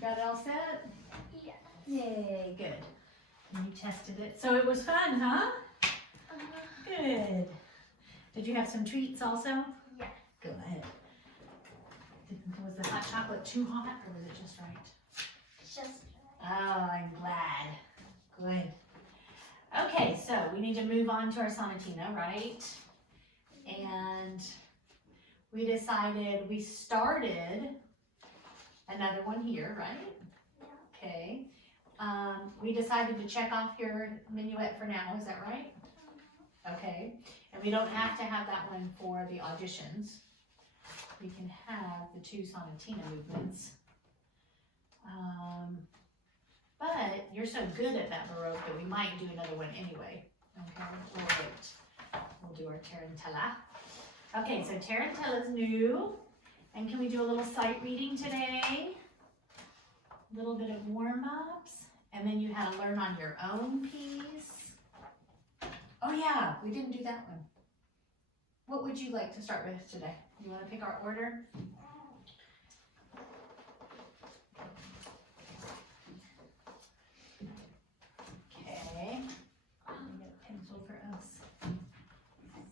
You got it all set? Yes. Yay, good. And you tested it. So it was fun, huh? Good. Did you have some treats also? Yeah. Good. Was the hot chocolate too hot or was it just right? Just Oh, I'm glad. Good. Okay, so we need to move on to our sonatina, right? And we decided we started another one here, right? Yeah. Okay. We decided to check off your minuet for now, is that right? Okay. And we don't have to have that one for the auditions. We can have the two sonatina movements. But you're so good at that Baroque that we might do another one anyway. Okay, we'll wait. We'll do our Tarantella. Okay, so Tarantella's new. And can we do a little sight reading today? A little bit of warm-ups. And then you had to learn on your own piece. Oh yeah, we didn't do that one. What would you like to start with today? You want to pick our order? Okay. Let me get a pencil for us. Okay.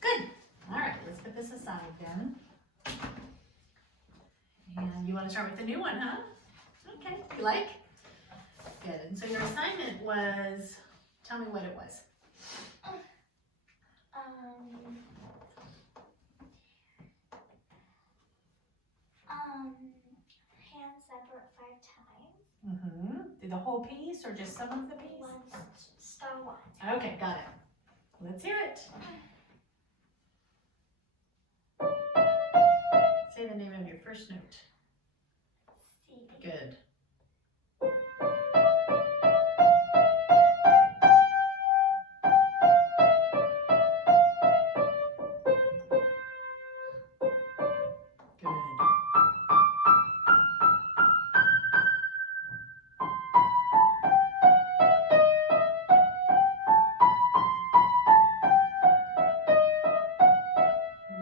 Good. All right, let's put this aside then. And you want to start with the new one, huh? Okay, you like? Good. And so your assignment was, tell me what it was. Hand separate 5 times. Mm-hmm. Do the whole piece or just some of the piece? Star one. Okay, got it. Let's hear it. Say the name of your first note. C. Good. Good.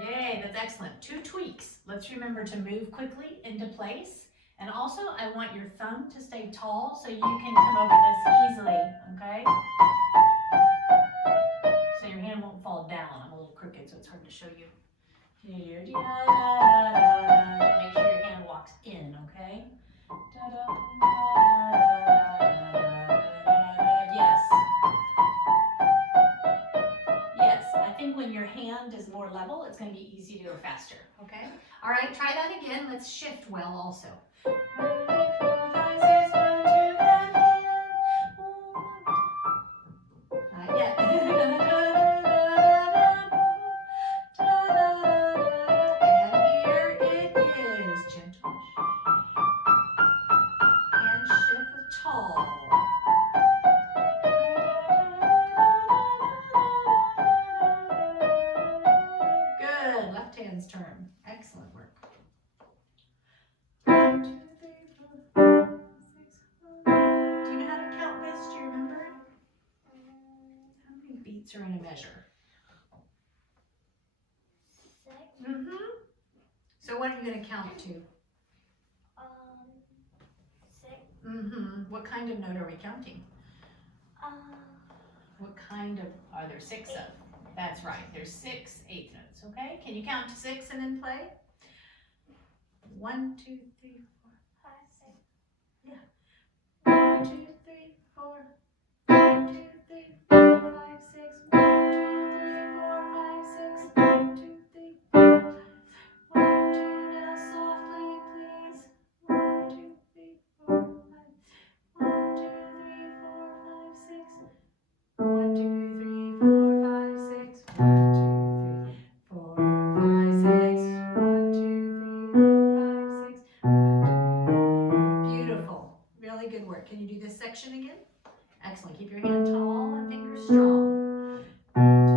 Yay, that's excellent. 2 tweaks. Let's remember to move quickly into place. And also, I want your thumb to stay tall so you can come over this easily, okay? So your hand won't fall down. I'm a little crooked, so it's hard to show you. Here, make sure your hand walks in, okay? Yes. Yes, I think when your hand is more level, it's going to be easy to go faster, okay? All right, try that again. Let's shift well also. Not yet. And here it is, gentle. And shift tall. Good, left hand's turn. Excellent work. 1, 2, 3, 4, 5, 6, 1. Do you know how to count this? Do you remember? How many beats are in a measure? 6. Mm-hmm. So what are you going to count to? 6. Mm-hmm. What kind of note are we counting? What kind of, are there 6 of? That's right, there's 6 eighth notes, okay? Can you count to 6 and then play? 1, 2, 3, 4, 5, 6. Yeah. 1, 2, 3, 4. 1, 2, 3, 4, 5, 6. 1, 2, 3, 4, 5, 6. 1, 2, 3, 4, 5. 1, 2, now softly, please. 1, 2, 3, 4, 5. 1, 2, 3, 4, 5, 6. 1, 2, 3, 4, 5, 6. 1, 2, 3, 4, 5, 6. 1, 2, 3, 4, 5, 6. 1, 2, 3. Beautiful. Really good work. Can you do this section again? Excellent. Keep your hand tall and fingers strong. 1, 2,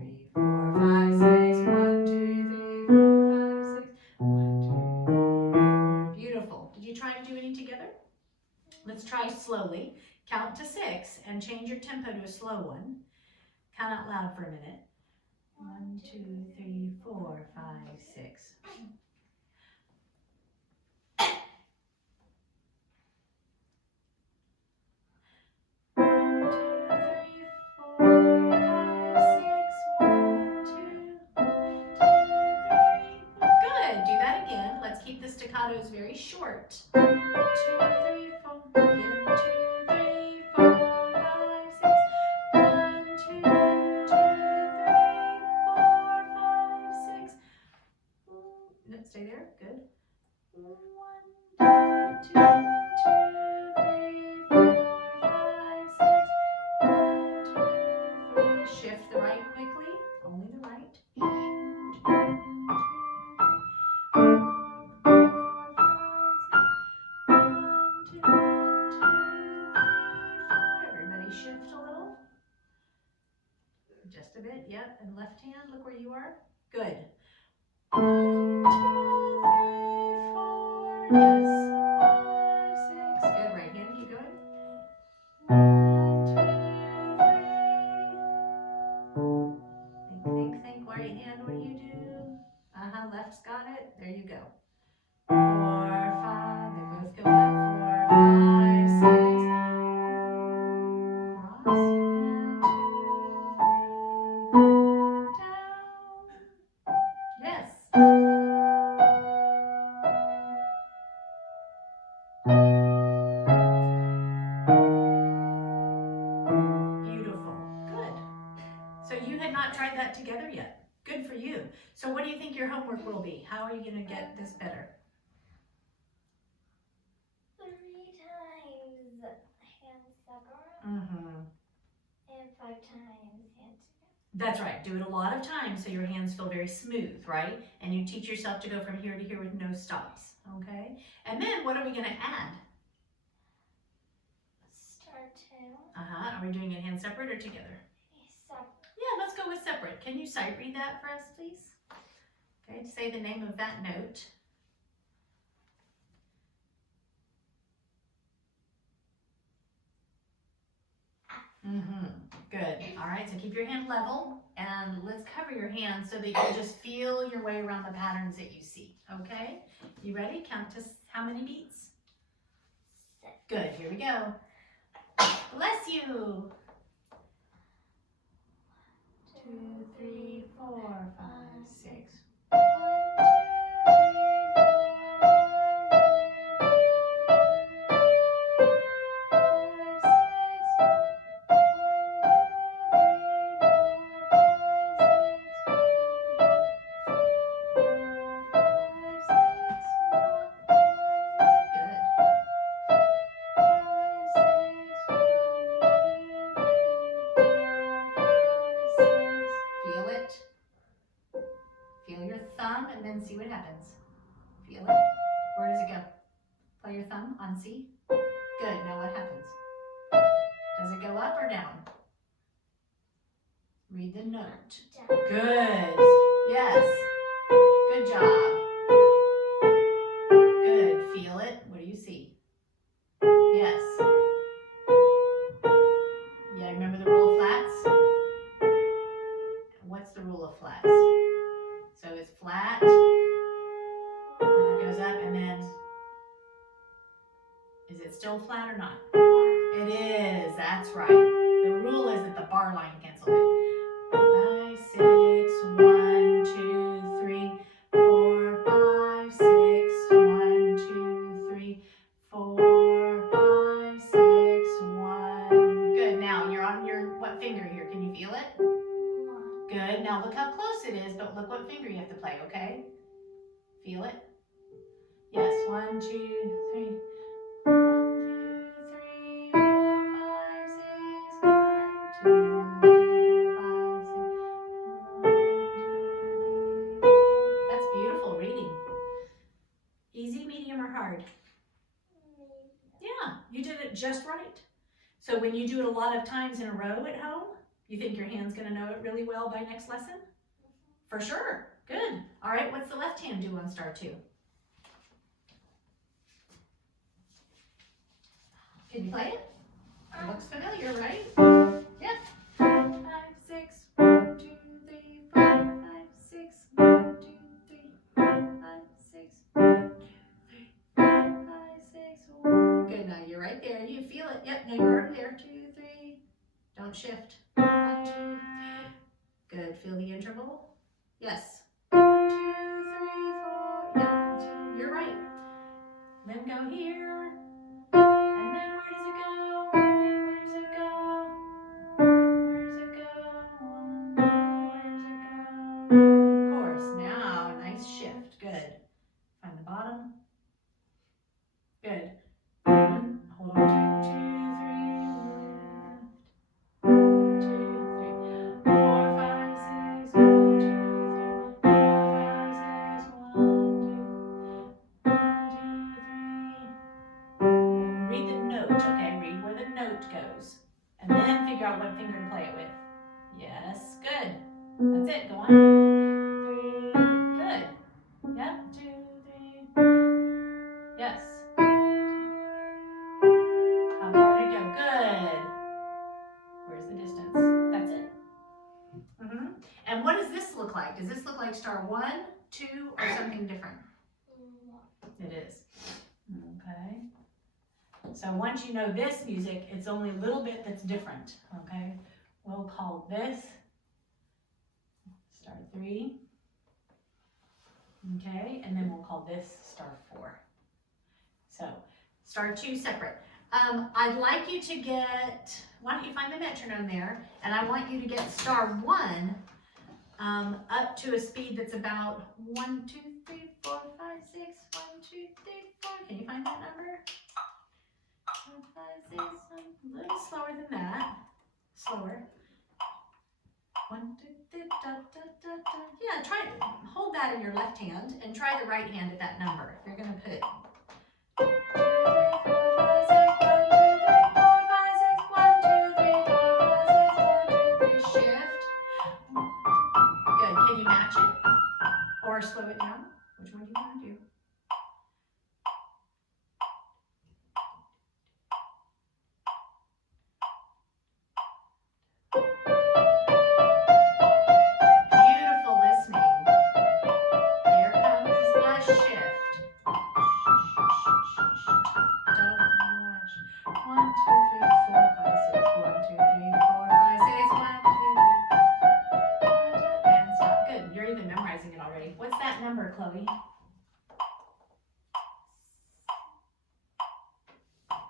3, 4, 5, 6. 1, 2, 3, 4, 5, 6. 1, 2, 3. Beautiful. Did you try to do any together? Let's try slowly. Count to 6 and change your tempo to a slow one. Count out loud for a minute. 1, 2, 3, 4, 5, 6. Keep the staccatos very short. 2, 3, 4. Again. 2, 3, 4, 5, 6. 1, 2, 2, 3, 4, 5, 6. No, stay there. Good. 1, 2, 2, 3, 4, 5, 6. 1, 2, 3. Shift the right quickly. Only the right. Shift a little. Just a bit, yep. And left hand, look where you are. Good. 1, 2, 3, 4. Yes. 5, 6. Good. Right hand, keep going. 1, 2, 3. Think. Right hand, what do you do? Left's got it. There you go. 4, 5. They both go up. 4, 5, 6. Cross. Yes. Beautiful. Good. So you had not tried that together yet. Good for you. So what do you think your homework will be? How are you going to get this better? 3 times hand separate. Mm-hmm. And 5 times hand together. That's right. Do it a lot of times so your hands feel very smooth, right? And you teach yourself to go from here to here with no stops, okay? And then what are we going to add? Start 2. Are we doing it hand separate or together? Separate. Yeah, let's go with separate. Can you sight read that for us, please? Okay, say the name of that note. Good. All right, so keep your hand level and let's cover your hand so that you just feel your way around the patterns that you see, okay? You ready? Count to how many beats? 6. Good, here we go. Bless you. 2, 3, 4, 5, 6. 1, see what happens. Feel it? Where does it go? Play your thumb on C. Good. Now what happens? Does it go up or down? Read the note. Down. Good. Yes. Good job. Good. Feel it. What do you see? Yes. Yeah, remember the rule of flats? What's the rule of flats? So it's flat, and it goes up, and then, is it still flat or not? It is, that's right. The rule is that the bar line cancels it. 5, 6, 1, 2, 3, 4, 5, 6, 1, 2, 3, 4, 5, 6, 1. Good, now you're on your, what finger here? Can you feel it? Good. Now look how close it is, but look what finger you have to play, okay? Feel it? Yes. 1, 2, 3. 1, 2, 3, 4, 5, 6. 1, 2, 3, 4, 5, 6. 1, 2, 3, 4. That's beautiful reading. Easy, medium, or hard? Yeah, you did it just right. So when you do it a lot of times in a row at home, you think your hand's going to know it really well by next lesson? For sure. Good. All right, what's the left hand do on star 2? Can you play it? It looks familiar, right? Yep. 5, 6, 1, 2, 3, 4, 5, 6, 1, 2, 3, 4, 5, 6, 1, 2, 3, 4, 5, 6, 1. Good, now you're right there. You feel it. Yep, now you're already there. 2, 3. Don't shift. 1, 2, 3. Good. Feel the interval? Yes. 1, 2, 3, 4. Yep, you're right. Then go here. And then where does it go? Where does it go? Where's it go? Where's it go? Of course. Now, nice shift. Good. Find the bottom. Good. Hold on to 2, 3, left. 2, 3, 4, 5, 6, 1, 2, 3, 4, 5, 6, 1, 2, 1, 2, 3. Read the note, okay? Read where the note goes. And then figure out what finger to play it with. Yes, good. That's it. Go on. 3. Good. Yep. 2, 3. Yes. How far did it go? Good. Where's the distance? That's it. And what does this look like? Does this look like star 1, 2, or something different? It is. Okay. So once you know this music, it's only a little bit that's different. Okay. We'll call this star 3. Okay, and then we'll call this star 4. So, star 2 separate. I'd like you to get, why don't you find the metronome there, and I want you to get star 1 up to a speed that's about 1, 2, 3, 4, 5, 6, 1, 2, 3, 4. Can you find that number? 4, 5, 6, 1, a little slower than that. Slower. 1, 2, 3, da, da, da, da. Yeah, try it. Hold that in your left hand and try the right hand at that number. You're going to put 2, 3, 4, 5, 6, 1, 2, 3, 4, 5, 6, 1, 2, 3, 4, 5, 6, 1, 2, 3. Shift. Good. Can you match it? Or slow it down? Which one do you want to do? Beautiful listening. Here comes a shift. Don't rush. 1, 2, 3, 4, 5, 6. 1, 2, 3, 4, 5, 6. 1, 2, 3. And stop. Good. You're even memorizing it already. What's that number, Chloe?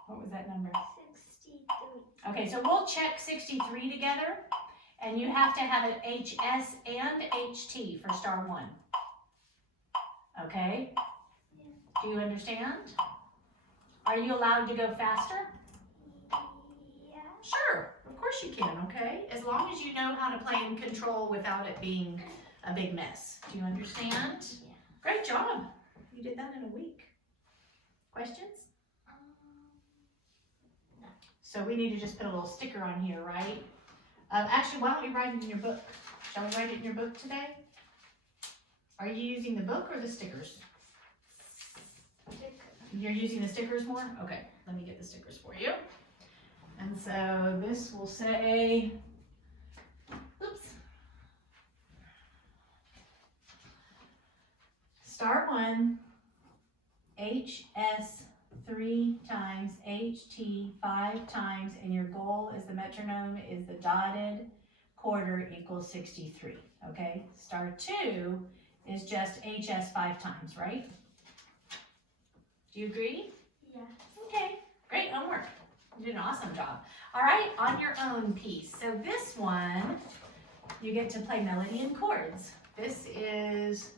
What was that number? 63. Okay, so we'll check 63 together. And you have to have an HS and HT for star 1. Okay? Yeah. Do you understand? Are you allowed to go faster? Yeah. Sure, of course you can, okay? As long as you know how to play in control without it being a big mess. Do you understand? Yeah. Great job. You did that in a week. Questions? No. So we need to just put a little sticker on here, right? Actually, why don't we write it in your book? Shall we write it in your book today? Are you using the book or the stickers? You're using the stickers more? Okay, let me get the stickers for you. And so this will say, oops. Star 1, HS 3 times, HT 5 times, and your goal is the metronome is the dotted quarter equals 63, okay? Star 2 is just HS 5 times, right? Do you agree? Yeah. Okay, great homework. You did an awesome job. All right, on your own piece. So this one, you get to play melody and chords. This is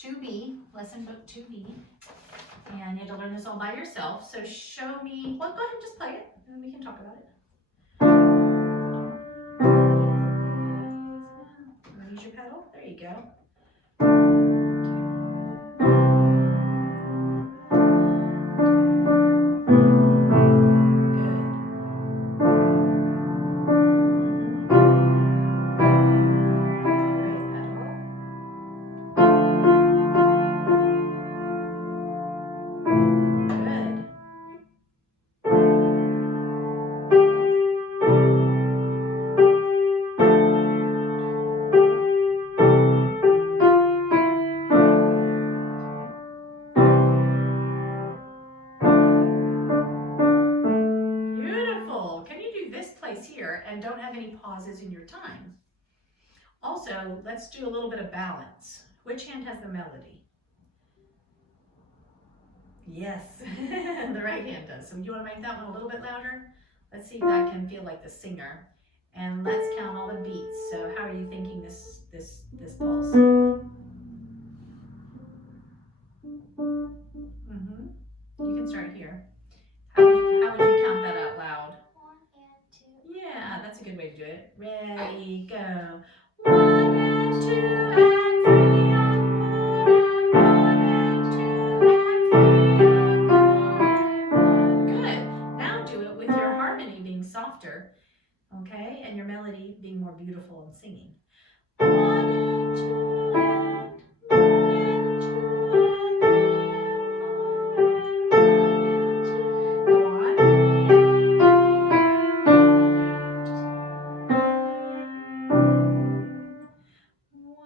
2B, lesson book 2B. And you have to learn this all by yourself. So show me, well, go ahead and just play it, and then we can talk about it. You want to use your pedal? There you go. and don't have any pauses in your time. Also, let's do a little bit of balance. Which hand has the melody? Yes, the right hand does. So you want to make that one a little bit louder? Let's see if that can feel like the singer. And let's count all the beats. So how are you thinking this pulse? You can start here. How would you count that out loud? 1 and 2. Yeah, that's a good way to do it. Ready, go. 1 and 2 and 3 and 4 and 1 and 2 and 3 and 4 and 1. Good. Now do it with your harmony being softer, okay, and your melody being more beautiful and singing. 1 and 2 and 1 and 2 and 3 and 4 and 1 and 2. Go on.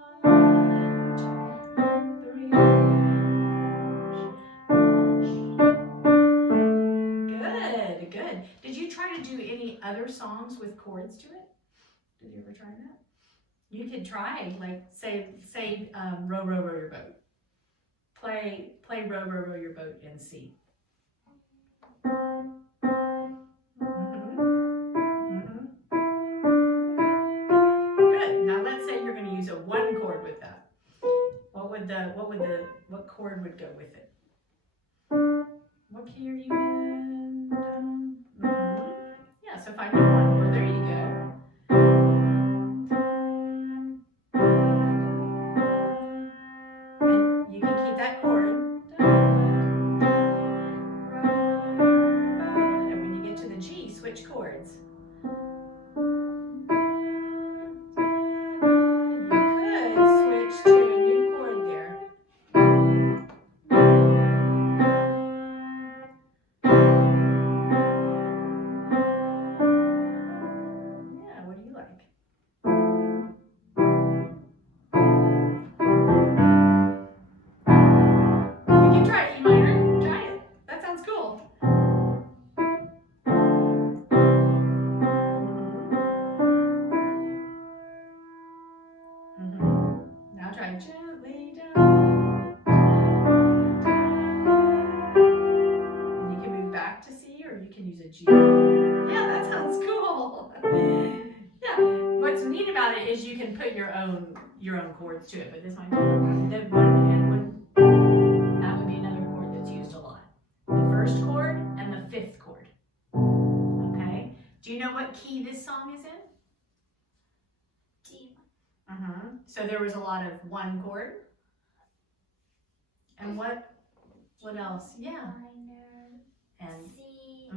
Good, good. Did you try to do any other songs with chords to it? Did you ever try that? You could try, like, say, row, row, row your boat. Play row, row, row your boat in C. Good. Now let's say you're going to use a 1 chord with that. What chord would go with it? What key are you in? Yeah, so find the 1 chord. There you go. And you can keep that chord. And when you get to the G, switch chords. Now try gently down. And you can move back to C, or you can use a G. Yeah, that sounds cool. Yeah. What's neat about it is you can put your own chords to it, but this one, that would be another chord that's used a lot. The 1st chord and the 5th chord. Okay. Do you know what key this song is in? D. So there was a lot of 1 chord. And what else? Yeah. Minor. And C. A.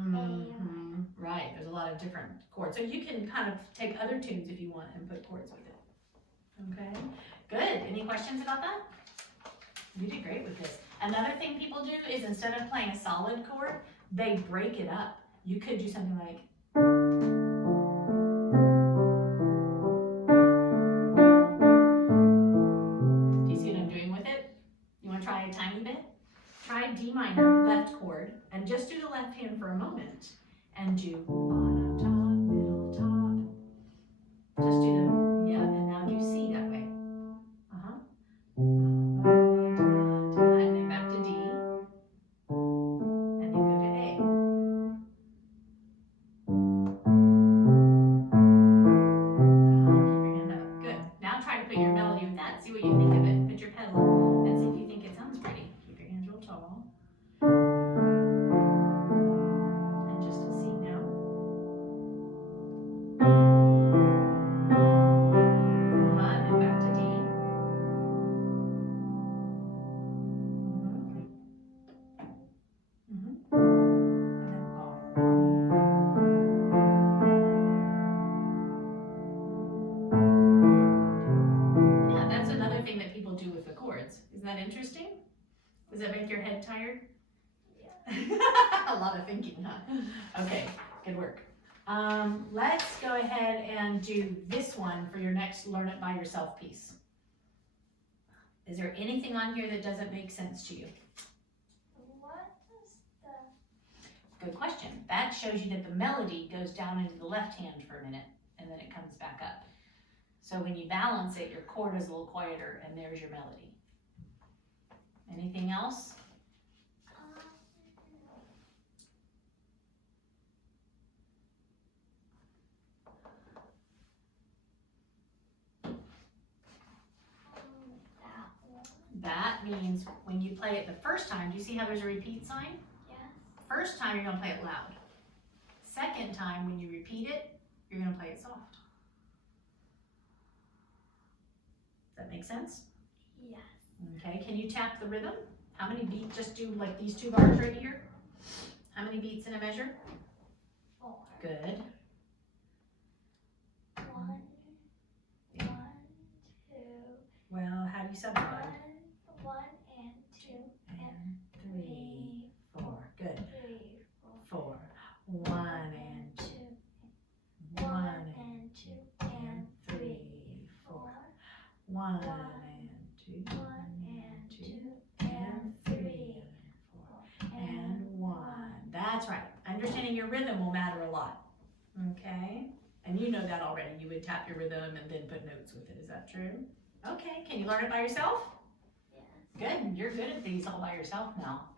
Right. There's a lot of different chords. So you can kind of take other tunes if you want and put chords with it. Okay. Good. Any questions about that? You did great with this. Another thing people do is instead of playing a solid chord, they break it up. You could do something like. Try a tiny bit. Try D minor, left chord, and just do the left hand for a moment, and do bottom, top, middle, top. Just do the, yeah, and now do C that way. And then back to D, and then go to A. Keep your hand up. Good. Now try to put your melody with that. See what you think of it. Put your pedal and see if you think it sounds pretty. Keep your hands real tall. And just a C now. And then back to D. And then Yeah, that's another thing that people do with the chords. Isn't that interesting? Does that make your head tired? Yeah. A lot of thinking, huh? Okay, good work. Let's go ahead and do this one for your next Learn It By Yourself piece. Is there anything on here that doesn't make sense to you? What is the... Good question. That shows you that the melody goes down into the left hand for a minute. and then it comes back up. So when you balance it, your chord is a little quieter, and there's your melody. Anything else? That means when you play it the first time, do you see how there's a repeat sign? Yes. First time, you're gonna play it loud. Second time, when you repeat it, you're gonna play it soft. Does that make sense? Yes. Okay, can you tap the rhythm? How many beats? Just do like these 2 bars right here. How many beats in a measure? 4. Good. 1, 2. Well, how do you subdivide? 1 and 2 And 3, 3, 4. Good. 3, 4. 1 and 2. 1 and 2 and 3, 4. 1 and 2. 1 and 2 And 3 and 4 and 1. That's right. Understanding your rhythm will matter a lot. Okay? And you know that already. You would tap your rhythm and then put notes with it. Is that true? Okay. Can you learn it by yourself? Yes. Good. You're good at these all by yourself now.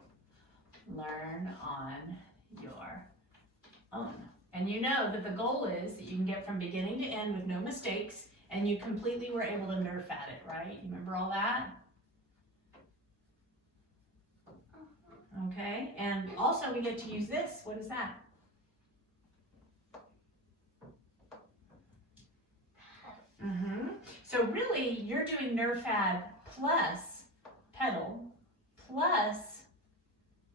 Learn on your own. And you know that the goal is that you can get from beginning to end with no mistakes, and you completely were able to nerf at it, right? You remember all that? Okay, and also we get to use this. What is that? So really, you're doing nerfad plus pedal plus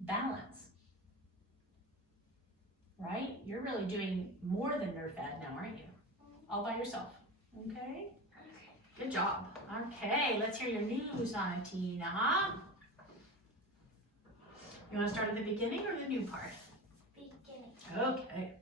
balance, right? You're really doing more than nerfad now, aren't you? All by yourself, okay? Good job. Okay, let's hear your new sonatina. You want to start at the beginning or the new part? Beginning. Okay.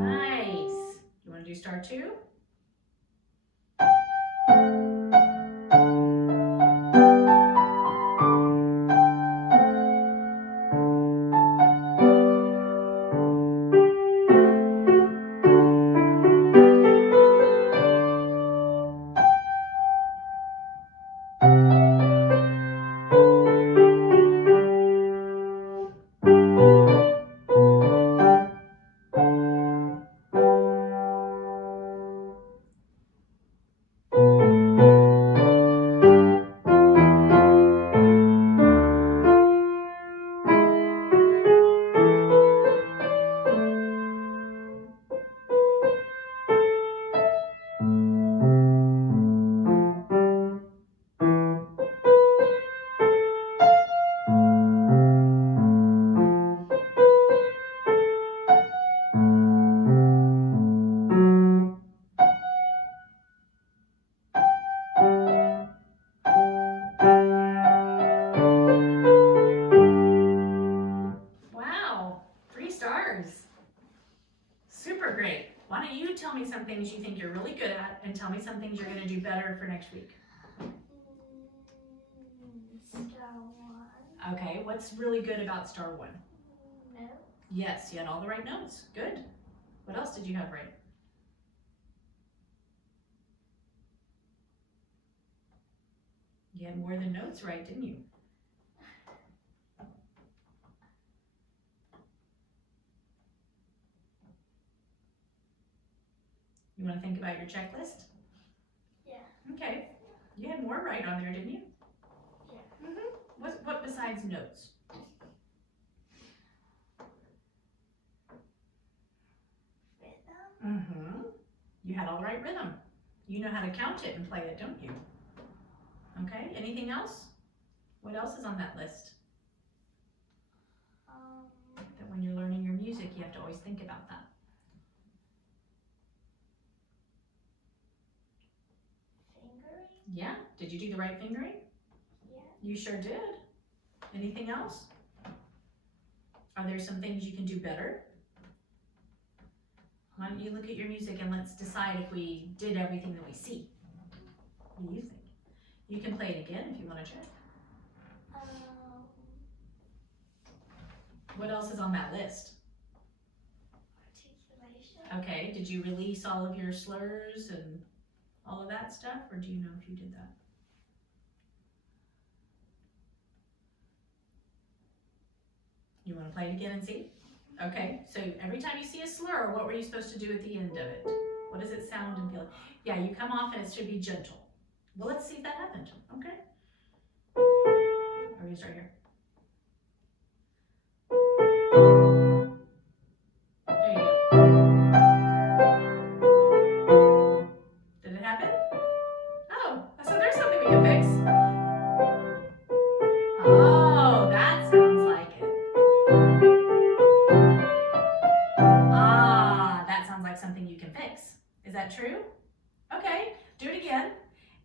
Nice. You want to do star 2? Wow, 3 stars. Super great. Why don't you tell me some things you think you're really good at and tell me some things you're going to do better for next week. Star 1. Okay, what's really good about star 1? No. Yes, you had all the right notes. Good. What else did you have right? You had more than notes right, didn't you? You want to think about your checklist? Yeah. Okay. You had more right on there, didn't you? Yeah. What besides notes? Rhythm. You had all right rhythm. You know how to count it and play it, don't you? Okay, anything else? What else is on that list? That when you're learning your music, you have to always think about that. Fingering. Yeah, Did you do the right fingering? Yeah. You sure did. Anything else? Are there some things you can do better? Why don't you look at your music and let's decide if we did everything that we see. What do you think? You can play it again if you want to check. What else is on that list? Articulation. Okay, did you release all of your slurs and all of that stuff, or do you know if you did that? You want to play it again and see? Okay, so every time you see a slur, what were you supposed to do at the end of it? What does it sound and feel like? Yeah, you come off and it should be gentle. Well, let's see if that happened, okay? Or we start here. There you go. Did it happen? Oh, so there's something we can fix. Oh, that sounds like it. Ah, that sounds like something you can fix. Is that true? Okay, do it again.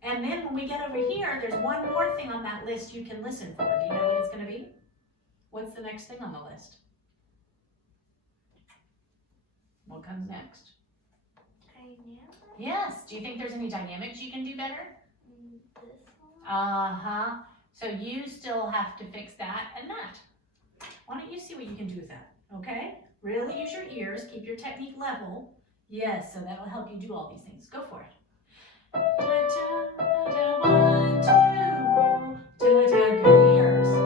And then when we get over here, there's one more thing on that list you can listen for. Do you know what it's going to be? What's the next thing on the list? What comes next? Dynamic. Yes. Do you think there's any dynamics you can do better? This one. Uh-huh. So you still have to fix that and that. Why don't you see what you can do with that, okay? Really use your ears, keep your technique level. Yes, so that'll help you do all these things. Go for it. One, two, good ears. What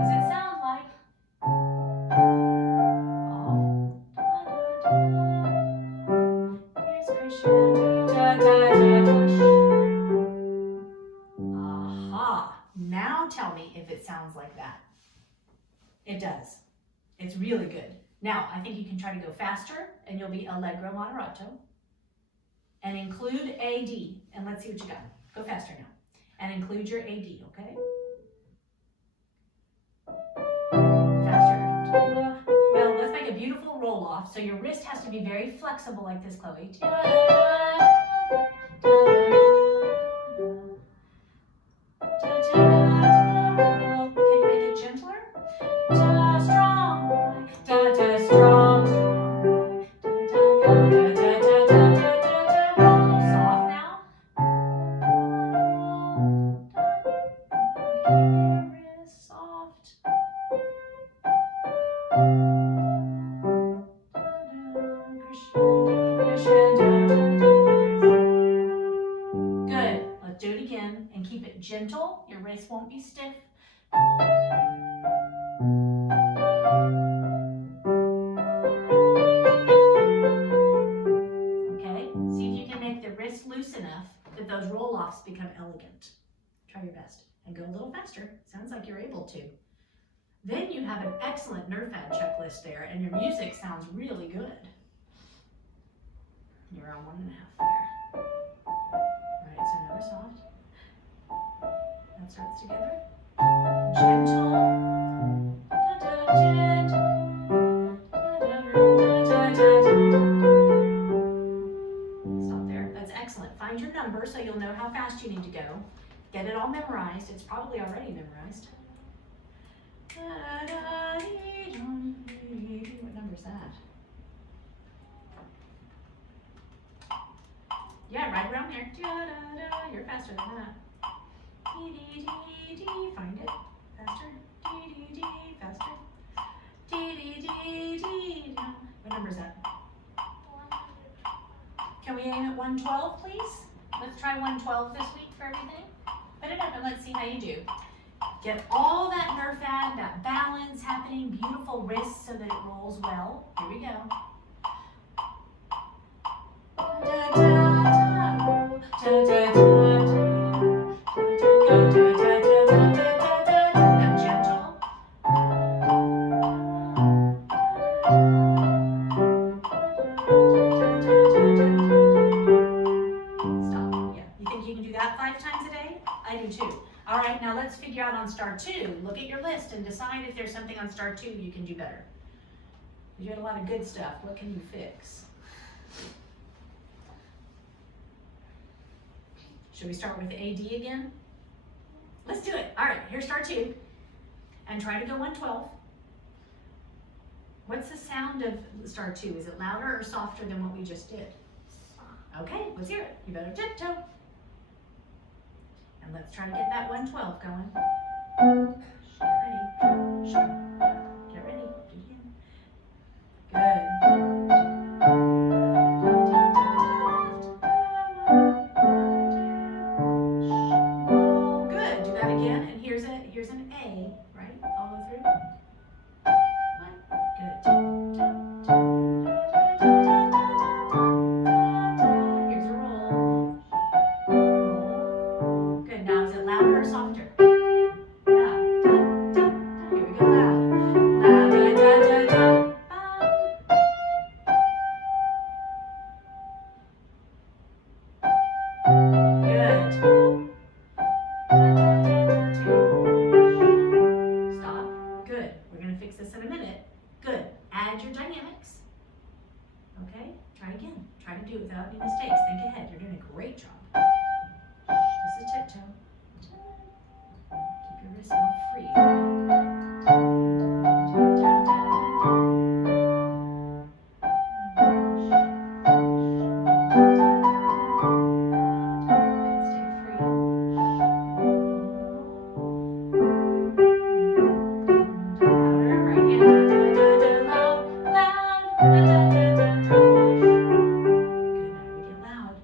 does it sound like? Here's crescendo. Aha! Now tell me if it sounds like that. It does. It's really good. Now, I think you can try to go faster, and you'll be allegro moderato. And include AD, and let's see what you got. Go faster now. And include your AD, okay? Faster. Well, let's make a beautiful roll off. So your wrist has to be very flexible like this, Chloe. Can you make it gentler? Strong. Strong. Soft now. Keep your wrist soft. Good. Let's do it again and keep it gentle. Your wrist won't be stiff. Okay, see if you can make the wrist loose enough that those roll-offs become elegant. Try your best and go a little faster. Sounds like you're able to. Then you have an excellent NERFAD checklist there, and your music sounds really good. You're on 1.5 there. All right, so another soft. That starts together. Gentle. Stop there. That's excellent. Find your number so you'll know how fast you need to go. Get it all memorized. It's probably already memorized. What number is that? Yeah, right around there. You're faster than that. Find it. Faster. Faster. What number is that? 112. Can we aim at 112, please? Let's try 112 this week for everything. Put it up and let's see how you do. Get all that NERFAD, that balance happening, beautiful wrists so that it rolls well. Here we go. Now gentle. Stop. Yeah. You think you can do that 5 times a day? I do too. All right, now let's figure out on star 2. Look at your list and decide if there's something on star 2 you can do better. You had a lot of good stuff. What can you fix? Should we start with AD again? Let's do it. All right, here's star 2. And try to go 112. What's the sound of star 2? Is it louder or softer than what we just did? Okay, let's hear it. You better tiptoe. And let's try to get that 112 going. Get ready. Get ready. Good. Good. Do that again. And here's an A, right? Follow through. Good. Here's a roll. Roll. Good. Now is it louder or softer? Yeah. Here we go. Loud. Loud. Da, da, da, da. Good. Stop. Good. We're going to fix this in a minute. Good. Add your dynamics. Okay? Try again. Try to do it without any mistakes. Think ahead. You're doing a great job. This is tiptoe. Keep your wrists more free. Stay free. Louder. Right hand. Loud. Loud. Good. Now we get loud.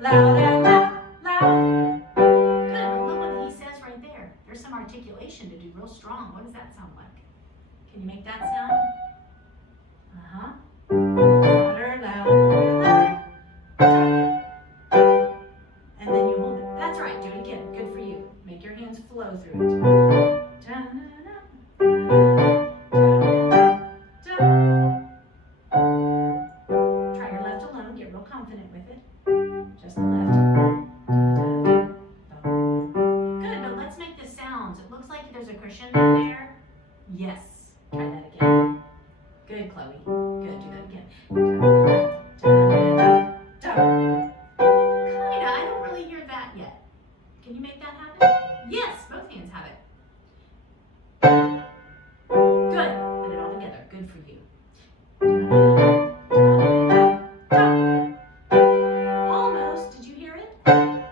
Loud and loud. Loud. Good. But look what he says right there. There's some articulation to do real strong. What does that sound like? Can you make that sound? Uh-huh. Louder, louder, louder. And then you hold it. That's right. Do it again. Good for you. Make your hands flow through it. Try your left alone. Get real confident with it. Just the left. Good, but let's make the sounds. It looks like there's a crescendo there. Yes. Try that again. Good, Chloe. Good. Do that again. Kinda. I don't really hear that yet. Can you make that happen? Yes. Both hands have it. Good. Put it all together. Good for you. Almost. Did you hear it? Good.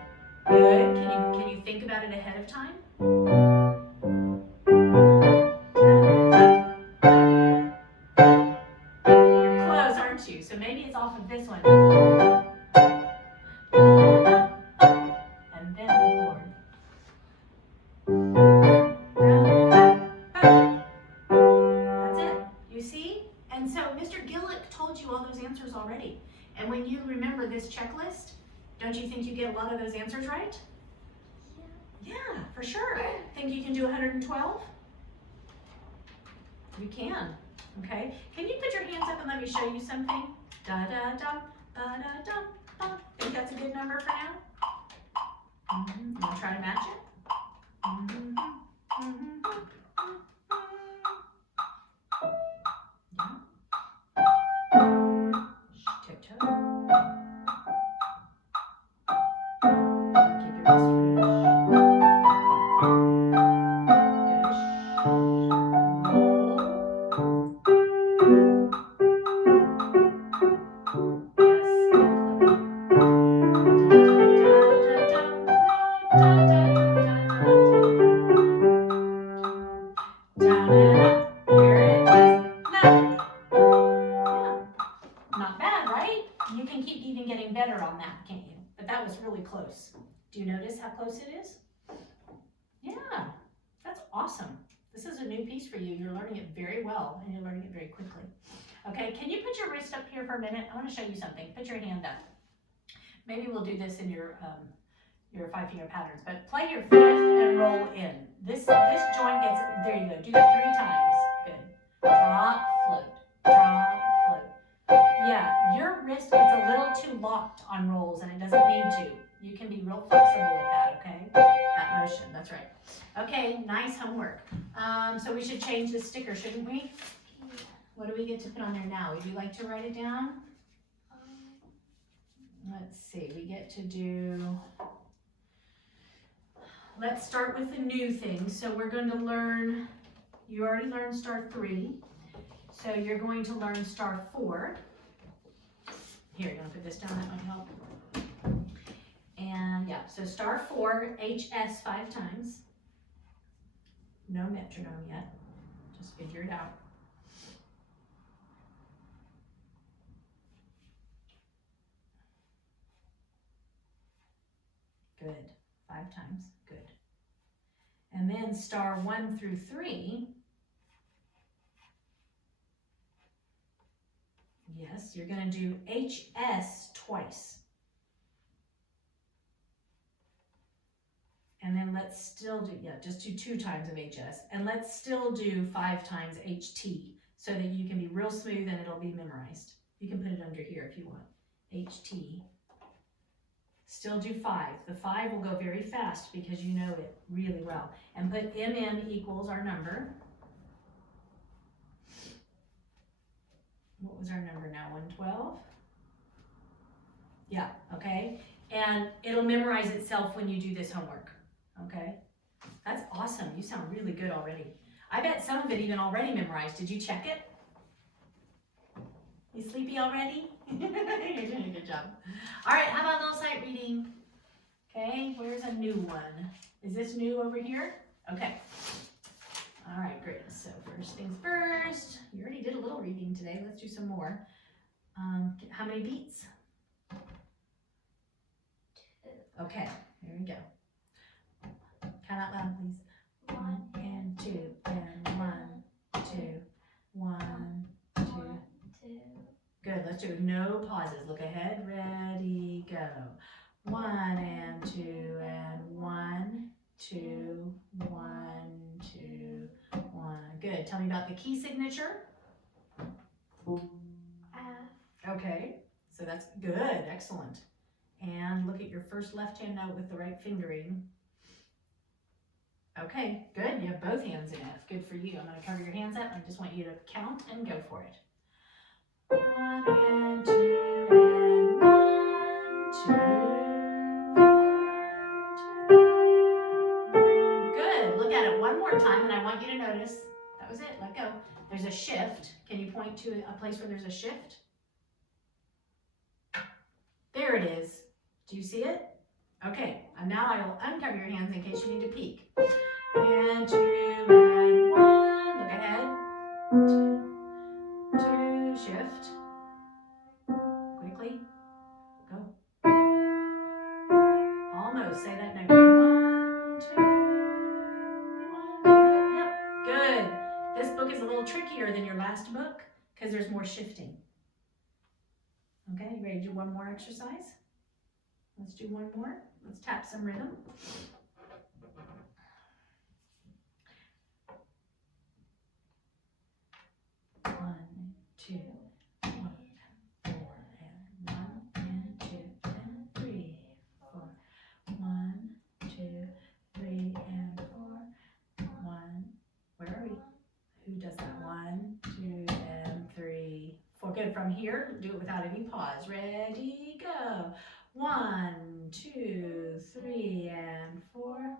Can you think about it ahead of time? You're close, aren't you? So maybe it's off of this one. And then the chord. That's it. You see? And so Mr. Gillick told you all those answers already. And when you remember this checklist, don't you think you get a lot of those answers right? Yeah, for sure. Think you can do 112? You can. Okay. Can you put your hands up and let me show you something? Da da da da da da da. Think that's a good number for now? You want to try to match it? Yeah. Tiptoe. Keep your wrist free. Not bad, right? You can keep even getting better on that, can't you? But that was really close. Do you notice how close it is? Yeah, that's awesome. This is a new piece for you. You're learning it very well, and you're learning it very quickly. Okay, can you put your wrist up here for a minute? I want to show you something. Put your hand up. Maybe we'll do this in your 5-finger patterns, but play your 5th and roll in. This joint gets, there you go. Do that 3 times. Good. Drop, float, drop, float. Yeah, your wrist gets a little too locked on rolls, and it doesn't need to. You can be real flexible with that, okay? That motion, that's right. Okay, nice homework. So we should change the sticker, shouldn't we? What do we get to put on there now? Would you like to write it down? let's see, we get to do, let's start with the new things. So we're going to learn, you already learned star 3. So you're going to learn star 4. Here, you want to put this down, that might help. And yeah, so star 4, HS 5 times. No metronome yet, just figure it out. Good, 5 times, good. And then star 1 through 3. Yes, you're gonna do HS twice. And then let's still do, yeah, just do 2 times of HS. And let's still do 5 times HT so that you can be real smooth and it'll be memorized. You can put it under here if you want. HT. Still do 5. The 5 will go very fast because you know it really well. And put MM equals our number. What was our number now, 112? Yeah, okay. And it'll memorize itself when you do this homework, okay? That's awesome, you sound really good already. I bet some of it even already memorized. Did you check it? You sleepy already? You're doing a good job. All right, how about a little sight reading? Okay, where's a new one? Is this new over here? Okay. All right, great. So first things first, you already did a little reading today. Let's do some more. How many beats? 2. Okay, here we go. Count out loud, please. 1 and 2 and 1, 2, 1, 2. 2. Good, let's do no pauses. Look ahead, ready, go. 1 and 2 and 1, 2, 1, 2, 1. Good, tell me about the key signature. F. Okay, so that's good, excellent. And look at your first left-hand note with the right fingering. Okay, good, you have both hands in F. Good for you. I'm going to cover your hands up. I just want you to count and go for it. 1 and 2 and 1, 2, 1, 2. Good, look at it one more time and I want you to notice, that was it, let go. There's a shift. Can you point to a place where there's a shift? There it is. Do you see it? Okay, and now I will uncover your hands in case you need to peek. And 2 and 1, look ahead. 2, shift. Quickly, go. Almost, say that note. 1, 2, 1, 2, yep, good. This book is a little trickier than your last book because there's more shifting. Okay, you ready to do one more exercise? Let's do one more. Let's tap some rhythm. One, 2, 1, 4, and 1, and 2, and 3, 4. 1, 2, 3, and 4. 1. Where are we? Who does that? 1, 2, and 3, 4. Good. From here, do it without any pause. Ready, go. 1, 2, 3, and 4.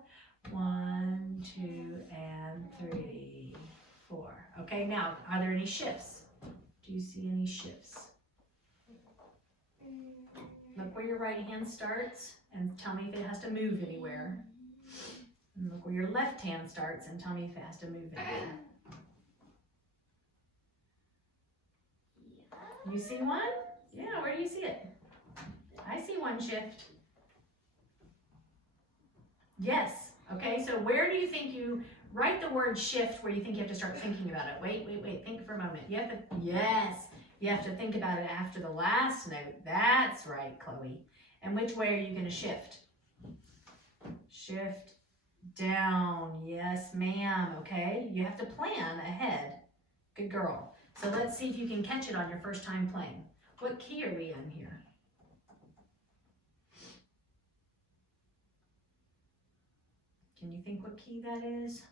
1, 2, and 3, 4. Okay, now, are there any shifts? Do you see any shifts? Look where your right hand starts and tell me if it has to move anywhere. And look where your left hand starts and tell me if it has to move anywhere. You see one? Yeah, where do you see it? I see one shift. Yes. Okay, so where do you think you write the word shift where you think you have to start thinking about it? Wait, think for a moment. You have to, yes, you have to think about it after the last note. That's right, Chloe. And which way are you going to shift? Shift down. Yes, ma'am. Okay, you have to plan ahead. Good girl. So let's see if you can catch it on your first time playing. What key are we in here? Can you think what key that is?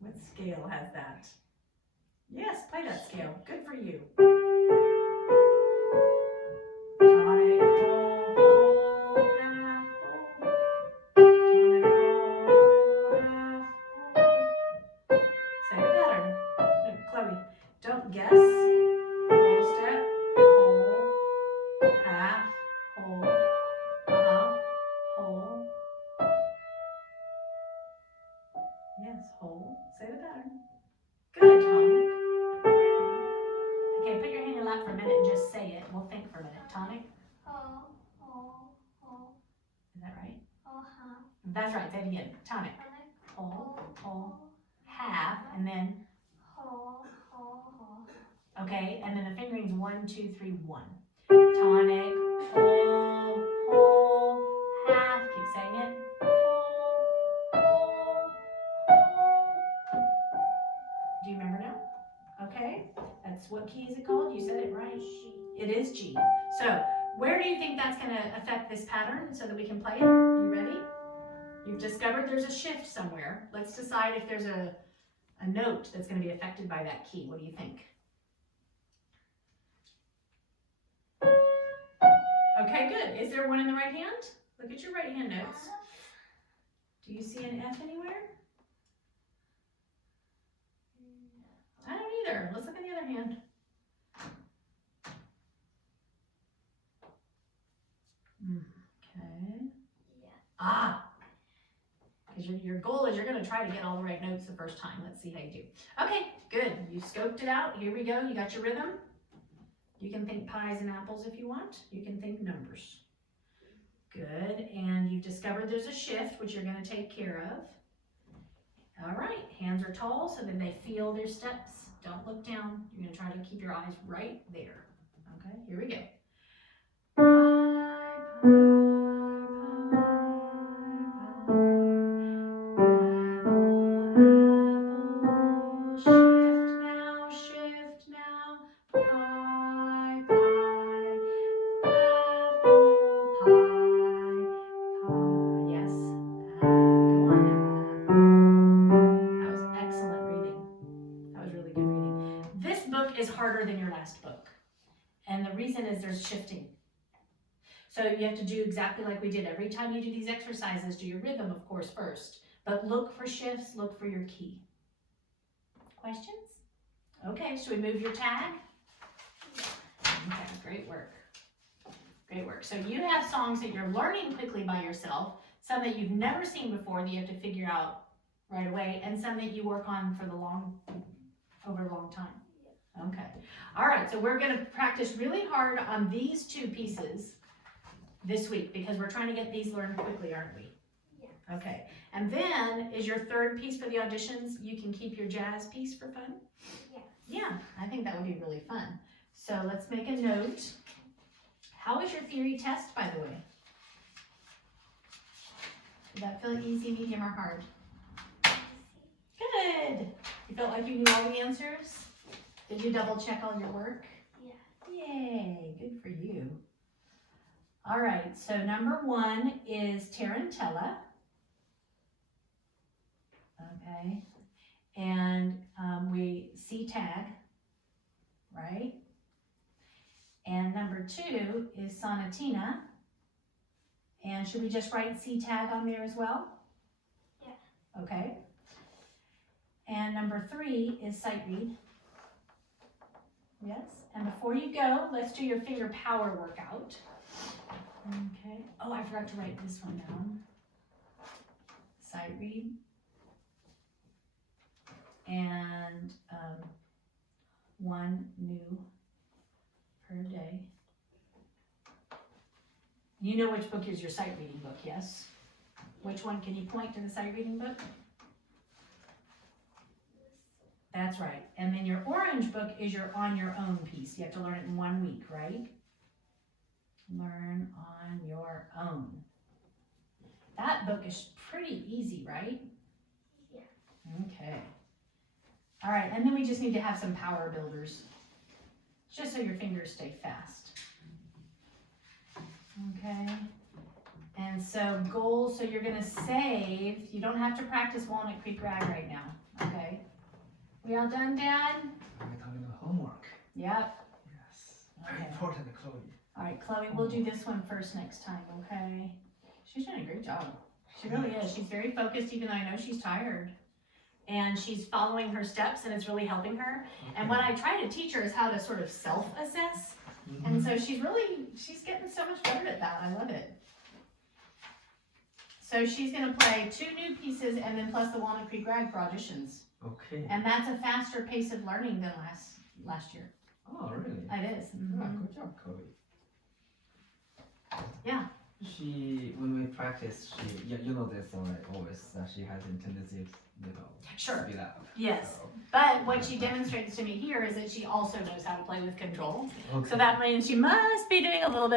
What scale has that? Yes, play that scale. Good for you. Tonic, whole, half, whole. Tonic, whole, half, whole. Say the pattern. No, Chloe, don't guess. Whole step, whole, half, whole, whole. Yes, whole. Say the pattern. Good, tonic. Okay, put your hand in your lap for a minute and just say it. We'll think for a minute. Tonic, Whole, whole, whole, is that right? whole, half. That's right, say it again. Tonic, Tonic, whole, whole, whole, half, and then, whole, whole, whole. okay, and then the fingering's 1, 2, 3, 1. Tonic, whole, whole, half. Keep saying it. Whole, whole, whole. Do you remember now? Okay, that's what key is it called? You said it right. G. It is G. So where do you think that's going to affect this pattern so that we can play it? You ready? You've discovered there's a shift somewhere. Let's decide if there's a note that's going to be affected by that key. What do you think? Okay, good. Is there one in the right hand? Look at your right hand notes. Do you see an F anywhere? I don't either. Let's look at the other hand. Okay. Yeah. Ah, because your goal is you're going to try to get all the right notes the first time. Let's see how you do. Okay, good. You scoped it out. Here we go. You got your rhythm. You can think pies and apples if you want. You can think numbers. Good. And you've discovered there's a shift, which you're going to take care of. All right. Hands are tall so then they feel their steps. Don't look down. You're going to try to keep your eyes right there. Okay, here we go. Pie, pie, pie, apple, apple, shift now, pie, pie, apple, pie, yes, go on, that was excellent reading, that was really good reading. This book is harder than your last book, and the reason is there's shifting. So you have to do exactly like we did. Every time you do these exercises, do your rhythm, of course, first. But look for shifts, look for your key. Questions? Okay, should we move your tag? Okay, great work. Great work. So you have songs that you're learning quickly by yourself, some that you've never seen before that you have to figure out right away, and some that you work on for over a long time. Okay. All right, so we're going to practice really hard on these two pieces this week because we're trying to get these learned quickly, aren't we? Yeah. Okay. And then is your third piece for the auditions, you can keep your jazz piece for fun? Yeah. Yeah, I think that would be really fun. So let's make a note. How was your theory test, by the way? Did that feel easy, medium, or hard? Good. You felt like you knew all the answers? Did you double check all your work? Yeah. Yay, good for you. All right, so number 1 is Tarantella. Okay, and we see tag, right? And number 2 is Sonatina. And should we just write C tag on there as well? Yeah. Okay. And number 3 is sight read. Yes. And before you go, let's do your finger power workout. Okay. Oh, I forgot to write this one down. Sight read. And 1 new per day. You know which book is your sight reading book, yes? Which one? Can you point to the sight reading book? That's right. And then your orange book is your on your own piece. You have to learn it in 1 week, right? Learn on your own. That book is pretty easy, right? Yeah. Okay. All right, and then we just need to have some power builders, just so your fingers stay fast. Okay. And so goals, so you're gonna save, you don't have to practice Walnut Creek Rag right now, okay? We all done, Dad? We're talking about homework. Yep. Yes. Very Okay. important, Chloe. All right, Chloe, we'll do this one first next time, okay? She's doing a great job. She really is. She's very focused, even though I know she's tired. And she's following her steps, and it's really helping her. And what I try to teach her is how to sort of self-assess. And so she's getting so much better at that. I love it. So she's gonna play 2 new pieces and then plus the Walnut Creek Rag for auditions. Okay. And that's a faster pace of learning than last year. Oh, really? It is. Yeah, Mhm. good job, Chloe. Yeah. When we practice, you know this always that she has a tendency to Sure. speed up. Yes. So, But what she demonstrates to me here is that she also knows how to play with control. okay. So that means she must be doing a little bit of